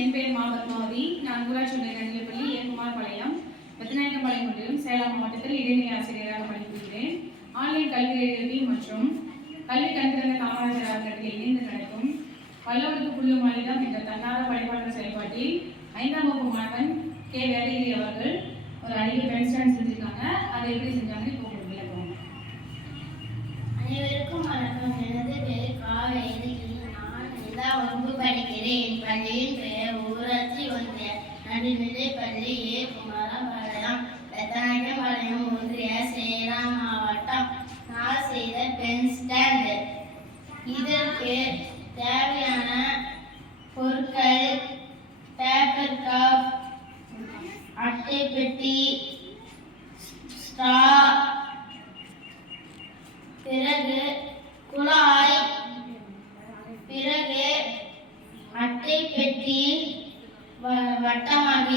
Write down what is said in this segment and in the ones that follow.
என் பெயர் மா பத்மாவதி. நான் ஊராட்சி ஒன்றிய நடுநிலைப்பள்ளி ஏகுமார்பாளையம் ரத்நாயக்கம்பாளையம் ஒன்றியம் சேலம் மாவட்டத்தில் இடைநிலை ஆசிரியராக பணிபுரிகிறேன். ஆன்லைன் கல்வி எழுதி மற்றும் கல்வி கண்திறந்த காமராஜர் அறக்கட்டளை இணைந்து நடக்கும் பல்லவனுக்கு புல்லு மாநிலம் என்ற தன்னார படைப்பாளர் செயல்பாட்டில் 5ஆம் வகுப்பு மாணவன் கே வேடகிரி அவர்கள் ஒரு அடிக்கடி பென்ஸ்டாண்ட் செஞ்சிருக்காங்க. அதை எப்படி செஞ்சாங்கன்னு இப்போ விளக்குவோம். அனைவருக்கும் வணக்கம். எனது பெயர் காவேரி. நான் 5ஆம் வகுப்பு படிக்கிறேன். பள்ளியின் பெயர் ஊராட்சி ஒன்றிய நடுநிலைப்பள்ளி ஏகுமாரபாளையம் ரத்நாயக்கம்பாளையம் ஒன்றிய சேலம் மாவட்டம். நான் செய்த பென் ஸ்டாண்ட். இதற்கு தேவையான பொருட்கள் பேப்பர் கப், அட்டை பெட்டி, ஸ்ட்ரா, பிறகு குழாய், பிறகு அட்டை பெட்டி வட்டமாக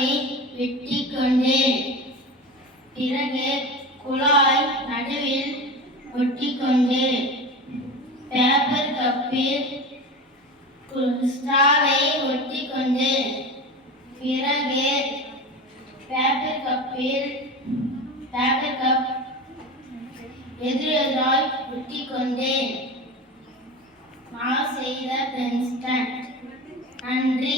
வெட்டி கொண்டேன். பிறகு குழாய் நடுவில் ஒட்டிக்கொண்டு பேப்பர் கப்பில் ஸ்ட்ராவை ஒட்டிக்கொண்டு பிறகு பேப்பர் கப் எதிரெதிராய் ஒட்டிக்கொண்டேன். நான் செய்த பென் ஸ்டாண்ட். நன்றி.